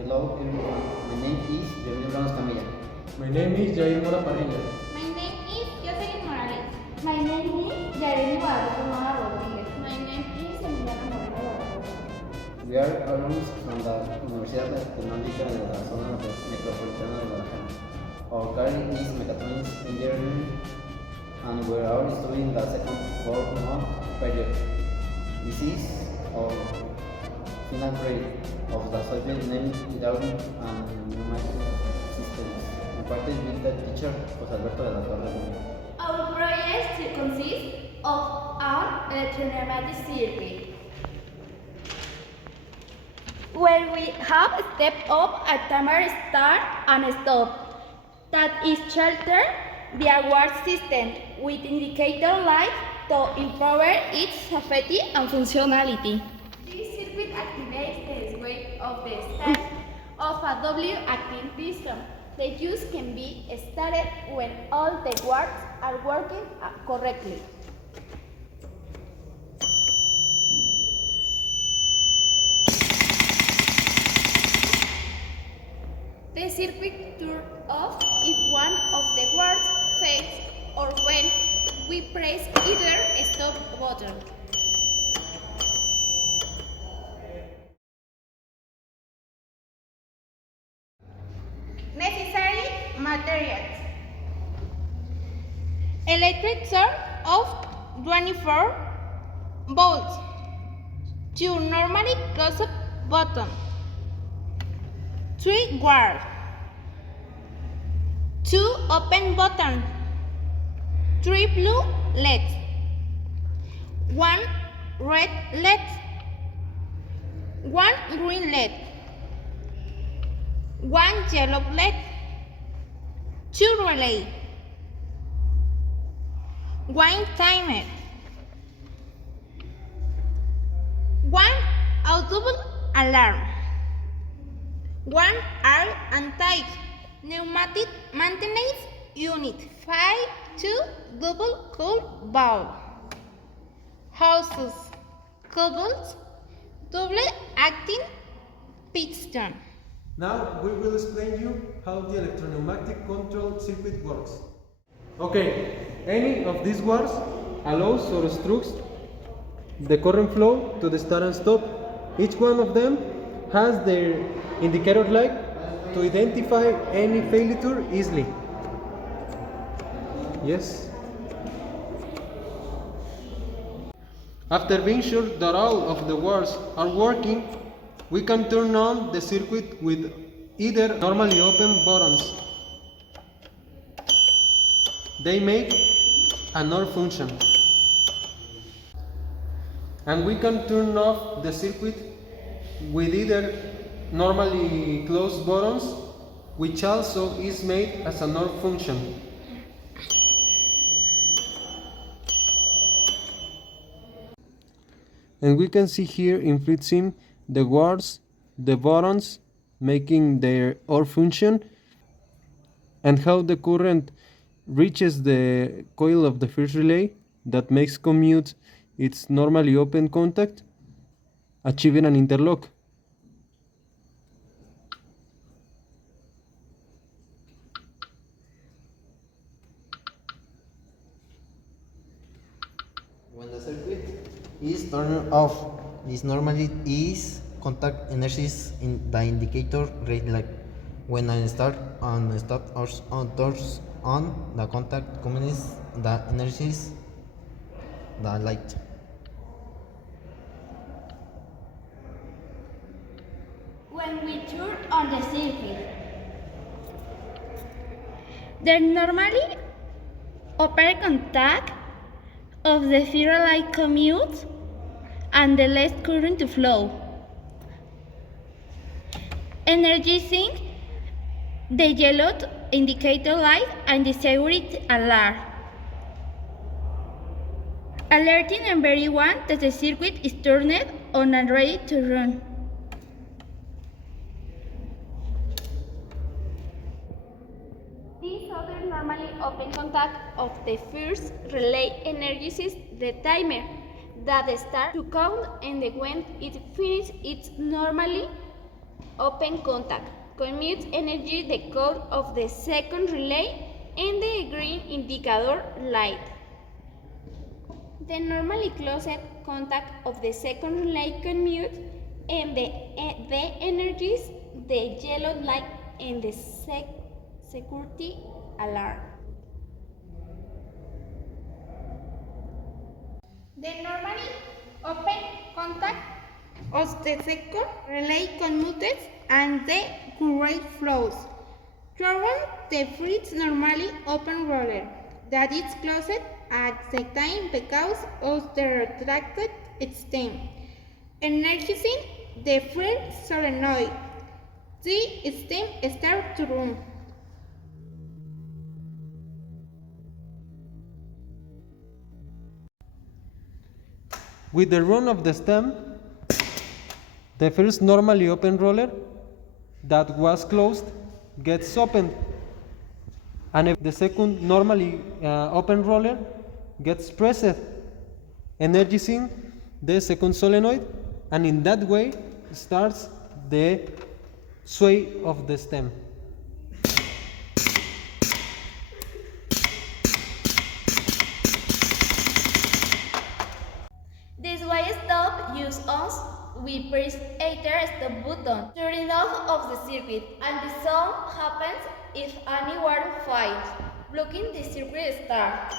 Hello everyone, my name is Javier Ramos Camilla. My name is Jair Mora Parrilla. My name is Jocelyn Morales. My name is Yareli Guadalupe Mora Rodríguez. My name is Emiliana Moreno Barbosa. We are alumni from the Universidad Tecnológica de la Zona Metropolitana de Guadalajara. Our career is mechatronics engineering and we are studying the second 4-month period. This is our final grade of the subject named Hydraulic and Pneumatic Systems, imparted with the teacher José Alberto de la Torre. Our project consists of an electropneumatic circuit, where we have step up a timer start and stop that is sheltered via wire system with indicator light to improve its safety and functionality. This circuit activates the switch of the start of a W-acting piston. The use can be started when all the wires are working correctly. The circuit turns off if one of the wires fails or when we press either stop button. Necessary materials. Electric source of 24 volts. 2 normally closed button. 3 wires. 2 open button. 3 blue LEDs. 1 red LED. 1 green LED. 1 yellow LED. 2 relay. 1 timer. 1 audible alarm. 1 air intake pneumatic maintenance unit. 5 2 double cool valve. Hoses, cables, double acting piston. Now we will explain you how the electropneumatic control circuit works. Okay, any of these wires allows or obstructs the current flow to the start and stop. Each one of them has their indicator light to identify any failure easily. Yes. After being sure that all of the wires are working, we can turn on the circuit with either normally open buttons. They make an OR function. And we can turn off the circuit with either normally closed buttons, which also is made as an OR function. And we can see here in FreeSim the wires, the buttons making their OR function, and how the current reaches the coil of the first relay that makes commute its normally open contact, achieving an interlock. When the circuit is turned off, this normally is contact energies in the indicator red light. When I start and stop or turns on, the contact communicates the energies the light. When we turn on the circuit, there normally open contact of the ferrite commute and the less current to flow, energizing the yellow indicator light and the security alarm, alerting everyone that the circuit is turned on and ready to run. This other normally open contact of the first relay energizes the timer that starts to count and when it finishes its normally open contact commutes energy the code of the second relay and the green indicator light. The normally closed contact of the second relay commutes and the energies the yellow light and the security alarm. The normally open contact of the second relay commutes and the current flows. Through the first normally open roller that is closed at the time because of the retracted stem, energizing the first solenoid. The stem starts to run. With the run of the stem, the first normally open roller that was closed gets opened, and if the second normally open roller gets pressed, energizing the second solenoid, and in that way starts the sway of the stem. This way stop use us, we press either stop button, turning off of the circuit, and the sound happens if anyone fails, blocking the circuit start.